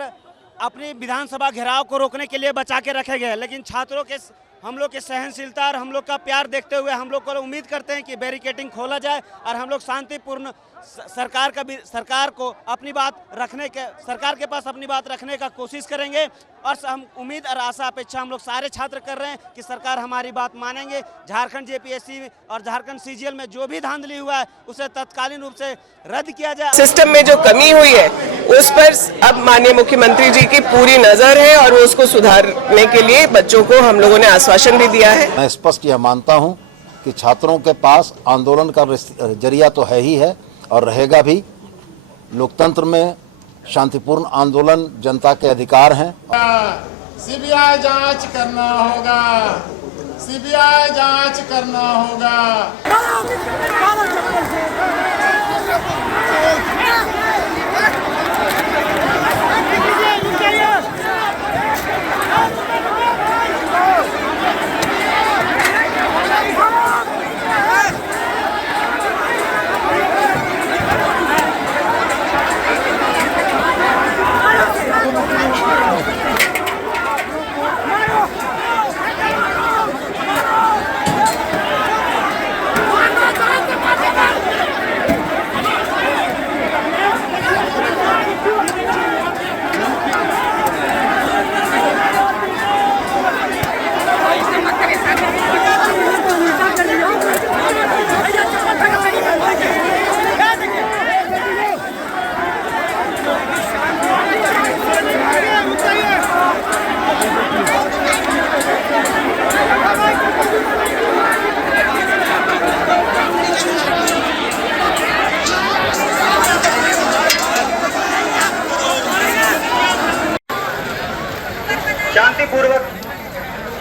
अपनी विधानसभा घेराव को रोकने के लिए बचा के रखे गए, लेकिन छात्रों के हम लोग की सहनशीलता और हम लोग का प्यार देखते हुए हम लोग को उम्मीद करते हैं कि बैरिकेडिंग खोला जाए और हम लोग शांतिपूर्ण सरकार को अपनी बात रखने के सरकार के पास अपनी बात रखने का कोशिश करेंगे। और हम उम्मीद और आशा अपेक्षा हम लोग सारे छात्र कर रहे हैं कि सरकार हमारी बात मानेंगे। झारखंड जेपीएससी और झारखंड सीजीएल में जो भी धांधली हुआ है उसे तत्कालीन रूप से रद्द किया जाए। सिस्टम में जो कमी हुई है उस पर अब माननीय मुख्यमंत्री जी की पूरी नजर है और वो उसको सुधारने के लिए बच्चों को हम लोगों ने आश्वासन भी दिया है। मैं स्पष्ट यह मानता हूं कि छात्रों के पास आंदोलन का जरिया तो है ही है और रहेगा भी। लोकतंत्र में शांतिपूर्ण आंदोलन जनता के अधिकार हैं। सीबीआई जांच करना होगा, सीबीआई जांच करना होगा।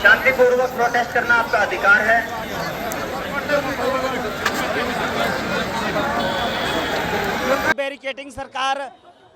शांतिपूर्वक प्रोटेस्ट करना आपका अधिकार है। बैरिकेडिंग सरकार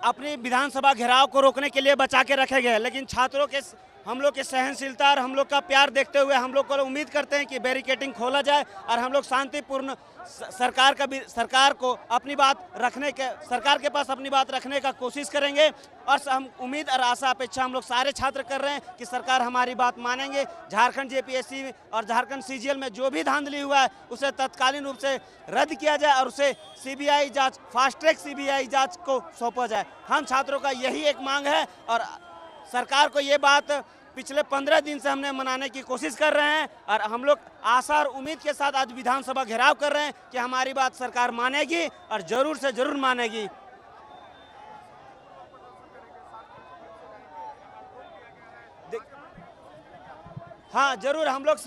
अपनी विधानसभा घेराव को रोकने के लिए बचा के रखे गए, लेकिन छात्रों के हम लोग की सहनशीलता और हम लोग का प्यार देखते हुए हम लोग को उम्मीद करते हैं कि बैरिकेडिंग खोला जाए और हम लोग शांतिपूर्ण सरकार को अपनी बात रखने के सरकार के पास अपनी बात रखने का कोशिश करेंगे। और हम उम्मीद और आशा अपेक्षा हम लोग सारे छात्र कर रहे हैं कि सरकार हमारी बात मानेंगे। झारखंड जेपीएससी और झारखंड सीजीएल में जो भी धांधली हुआ है उसे तत्कालीन रूप से रद्द किया जाए और उसे सीबीआई जांच, फास्ट ट्रैक सीबीआई जांच को सौंपा जाए। हम छात्रों का यही एक मांग है और सरकार को ये बात पिछले 15 दिन से हमने मनाने की कोशिश कर रहे हैं और हम लोग आशा और उम्मीद के साथ आज विधानसभा घेराव कर रहे हैं कि हमारी बात सरकार मानेगी और जरूर से जरूर मानेगी। हाँ, जरूर हम लोग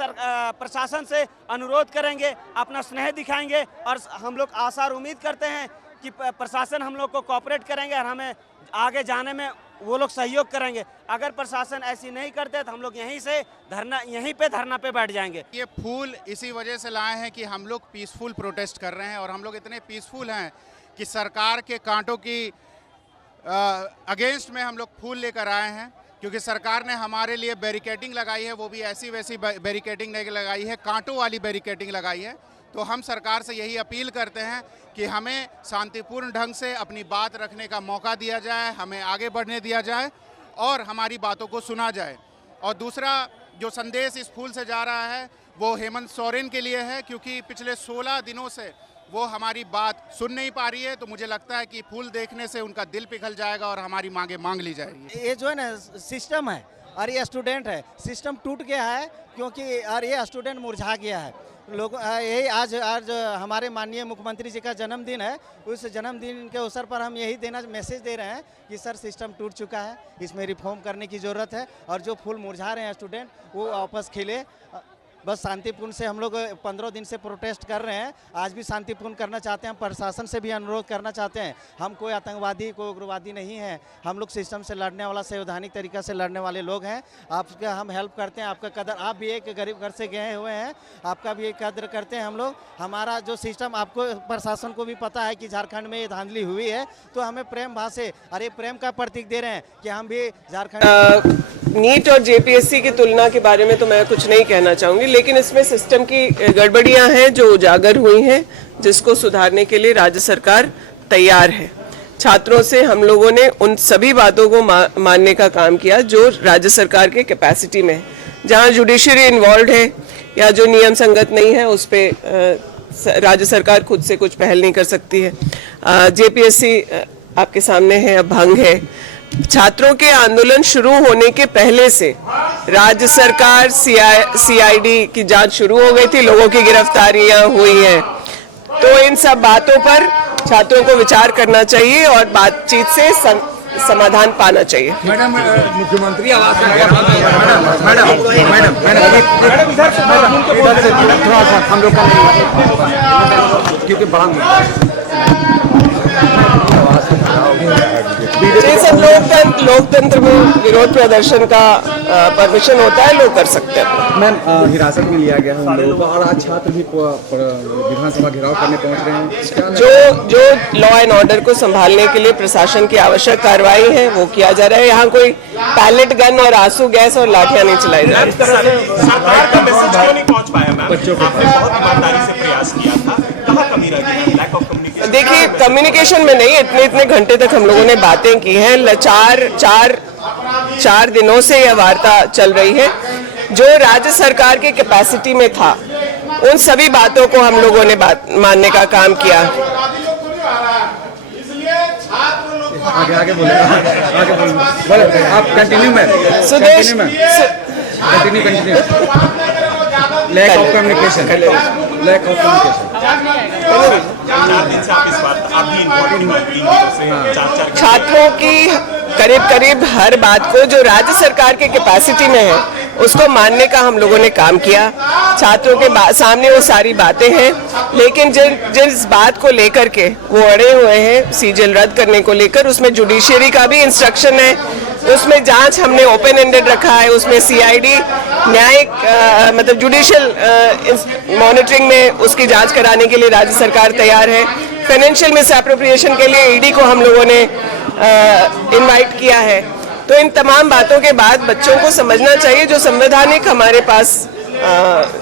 प्रशासन से अनुरोध करेंगे, अपना स्नेह दिखाएंगे और हम लोग आशा और उम्मीद करते हैं कि प्रशासन हम लोग को कोऑपरेट करेंगे और हमें आगे जाने में वो लोग सहयोग करेंगे। अगर प्रशासन ऐसी नहीं करते तो हम लोग यहीं पे धरना पे बैठ जाएंगे। ये फूल इसी वजह से लाए हैं कि हम लोग पीसफुल प्रोटेस्ट कर रहे हैं और हम लोग इतने पीसफुल हैं कि सरकार के कांटों की अगेंस्ट में हम लोग फूल लेकर आए हैं, क्योंकि सरकार ने हमारे लिए बैरिकेडिंग लगाई है, वो भी ऐसी वैसी बैरिकेडिंग नहीं लगाई है, कांटों वाली बैरिकेडिंग लगाई है। तो हम सरकार से यही अपील करते हैं कि हमें शांतिपूर्ण ढंग से अपनी बात रखने का मौका दिया जाए, हमें आगे बढ़ने दिया जाए और हमारी बातों को सुना जाए। और दूसरा जो संदेश इस फूल से जा रहा है वो हेमंत सोरेन के लिए है, क्योंकि पिछले 16 दिनों से वो हमारी बात सुन नहीं पा रही है। तो मुझे लगता है कि फूल देखने से उनका दिल पिघल जाएगा और हमारी मांगे मांग ली जाएगी। ये जो है ना सिस्टम है और ये स्टूडेंट है, सिस्टम टूट गया है क्योंकि और ये स्टूडेंट मुरझा गया है। लोग यही आज हमारे माननीय मुख्यमंत्री जी का जन्मदिन है, उस जन्मदिन के अवसर पर हम यही मैसेज दे रहे हैं कि सर सिस्टम टूट चुका है, इसमें रिफॉर्म करने की ज़रूरत है और जो फूल मुरझा रहे हैं स्टूडेंट वो वापस खिले। बस शांतिपूर्ण से हम लोग 15 दिन से प्रोटेस्ट कर रहे हैं, आज भी शांतिपूर्ण करना चाहते हैं। हम प्रशासन से भी अनुरोध करना चाहते हैं, हम कोई आतंकवादी कोई उग्रवादी नहीं हैं, हम लोग सिस्टम से लड़ने वाला संवैधानिक तरीका से लड़ने वाले लोग हैं। आपका हम हेल्प करते हैं, आपका कदर, आप भी एक गरीब घर से गए हुए हैं, आपका भी एक कदर करते हैं हम लोग। हमारा जो सिस्टम आपको प्रशासन को भी पता है कि झारखंड में ये धांधली हुई है, तो हमें प्रेम भाव से अरे प्रेम का प्रतीक दे रहे हैं कि हम भी झारखंड। नीट और जेपीएससी की तुलना के बारे में तो मैं कुछ नहीं कहना चाहूँगी, लेकिन इसमें सिस्टम की गड़बड़ियाँ हैं जो उजागर हुई हैं, जिसको सुधारने के लिए राज्य सरकार तैयार है। छात्रों से हम लोगों ने उन सभी बातों को मानने का काम किया जो राज्य सरकार के कैपेसिटी में है। जहां जुडिशरी इन्वॉल्व है या जो नियम संगत नहीं है उस पे राज्य सरकार खुद से कुछ पहल नहीं कर सकती है। जेपीएससी आपके सामने है, अब भंग है। छात्रों के आंदोलन शुरू होने के पहले से राज्य सरकार सीआईडी की जांच शुरू हो गई थी, लोगों की गिरफ्तारियां हुई हैं। तो इन सब बातों पर छात्रों को विचार करना चाहिए और बातचीत से समाधान पाना चाहिए। मैडम, मुख्यमंत्री आवास हम लोग क्योंकि जैसे लोकतंत्र में विरोध प्रदर्शन का परमिशन होता है, लोग कर सकते हैं। मैम, हिरासत में लिया गया है उन लोगों को और आज छात्र भी विधानसभा घेराव करने पहुंच रहे हैं। जो लॉ एंड ऑर्डर को संभालने के लिए प्रशासन की आवश्यक कार्रवाई है वो किया जा रहा है। यहाँ कोई पैलेट गन और आंसू गैस और लाठियां नहीं चलाई जा रही। सरकार का मैसेज क्यों नहीं पहुंच पाया मैम? आपने बहुत ईमानदारी से प्रयास किया था, कहाँ कमी रह गई? Lack of communication. देखिए, कम्युनिकेशन में नहीं, इतने घंटे तक हम लोगों ने बातें की हैं। चार दिनों से यह वार्ता चल रही है। जो राज्य सरकार की कैपेसिटी में था उन सभी बातों को हम लोगों ने मानने का काम किया। आगे बोले आप कंटिन्यू में Sudesh continue lack of communication 4 दिन से आप इस बात आप भी इन्वॉल्व छात्रों की करीब हर बात को जो राज्य सरकार के कैपेसिटी में है उसको मानने का हम लोगों ने काम किया। छात्रों के सामने वो सारी बातें हैं, लेकिन जिस बात को लेकर के वो अड़े हुए हैं सीजीएल रद्द करने को लेकर, उसमें जुडिशरी का भी इंस्ट्रक्शन है, उसमें जांच हमने ओपन एंडेड रखा है, उसमें सीआईडी न्यायिक मतलब जुडिशियल मॉनिटरिंग में उसकी जांच कराने के लिए राज्य सरकार तैयार है। फाइनेंशियल मिसअप्रोप्रिएशन के लिए ईडी को हम लोगों ने इनवाइट किया है। तो इन तमाम बातों के बाद बच्चों को समझना चाहिए जो संवैधानिक हमारे पास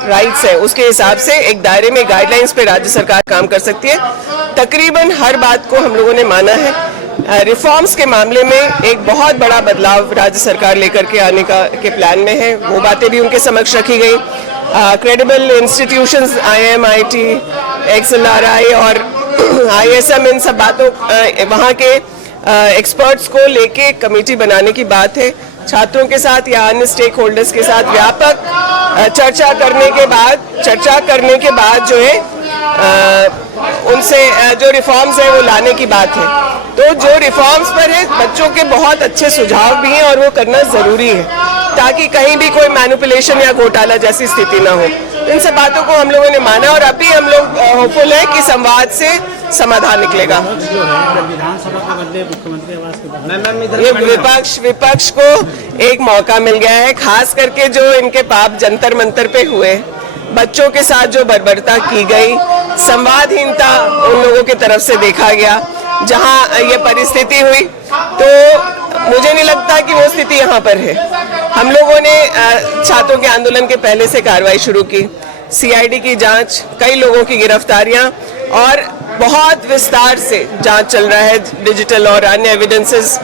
राइट्स है उसके हिसाब से एक दायरे में गाइडलाइंस पे राज्य सरकार काम कर सकती है। तकरीबन हर बात को हम लोगों ने माना है। रिफॉर्म्स के मामले में एक बहुत बड़ा बदलाव राज्य सरकार लेकर के आने के प्लान में है, वो बातें भी उनके समक्ष रखी गई। क्रेडिबल इंस्टीट्यूशंस IIMIT, XLRI और ISM, इन सब बातों वहाँ के एक्सपर्ट्स को लेके कमेटी बनाने की बात है। छात्रों के साथ या अन्य स्टेक होल्डर्स के साथ व्यापक चर्चा करने के बाद जो है उनसे जो रिफॉर्म्स है वो लाने की बात है। तो जो रिफॉर्म्स पर है बच्चों के बहुत अच्छे सुझाव भी हैं और वो करना जरूरी है ताकि कहीं भी कोई मैनिपुलेशन या घोटाला जैसी स्थिति ना हो। इन सब बातों को हम लोगों ने माना और अभी हम लोग होपफुल है कि संवाद से समाधान निकलेगा। ये विपक्ष को एक मौका मिल गया है, खास करके जो इनके पाप जंतर मंतर पे हुए, बच्चों के साथ जो बर्बरता की गई, संवादहीनता उन लोगों की तरफ से देखा गया। जहां ये परिस्थिति हुई तो मुझे नहीं लगता कि वो स्थिति यहाँ पर है। हम लोगों ने छात्रों के आंदोलन के पहले से कार्रवाई शुरू की, सीआईडी की जांच, कई लोगों की गिरफ्तारियां और बहुत विस्तार से जांच चल रहा है। डिजिटल और अन्य एविडेंसेस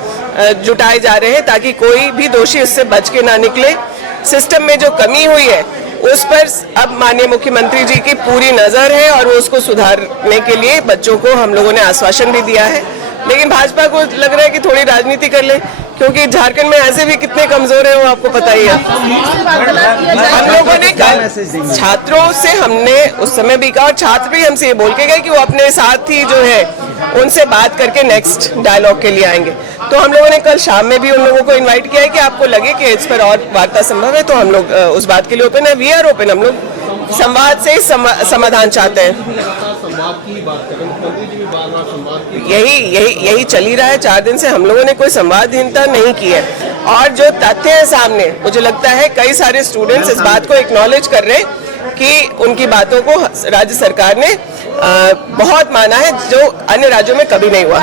जुटाए जा रहे हैं ताकि कोई भी दोषी इससे बच के ना निकले। सिस्टम में जो कमी हुई है उस पर अब माननीय मुख्यमंत्री जी की पूरी नजर है और वो उसको सुधारने के लिए बच्चों को हम लोगों ने आश्वासन भी दिया है। लेकिन भाजपा को लग रहा है कि थोड़ी राजनीति कर ले, क्योंकि झारखंड में ऐसे भी कितने कमजोर हैं वो आपको पता ही है। हम लोगों ने कल छात्रों से हमने उस समय भी कहा और छात्र भी हमसे ये बोल के गए कि वो अपने साथी जो है उनसे बात करके नेक्स्ट डायलॉग के लिए आएंगे। तो हम लोगों ने कल शाम में भी उन लोगों को इनवाइट किया है कि आपको लगे कि इस पर और वार्ता संभव है तो हम लोग उस बात के लिए ओपन है। वी आर ओपन, हम लोग संवाद से समाधान चाहते हैं। यही चल ही रहा है। 4 दिन से हम लोगों ने कोई संवादहीनता नहीं की है और जो तथ्य है सामने, मुझे लगता है कई सारे स्टूडेंट्स इस बात को एक्नॉलेज कर रहे हैं कि उनकी बातों को राज्य सरकार ने बहुत माना है, जो अन्य राज्यों में कभी नहीं हुआ।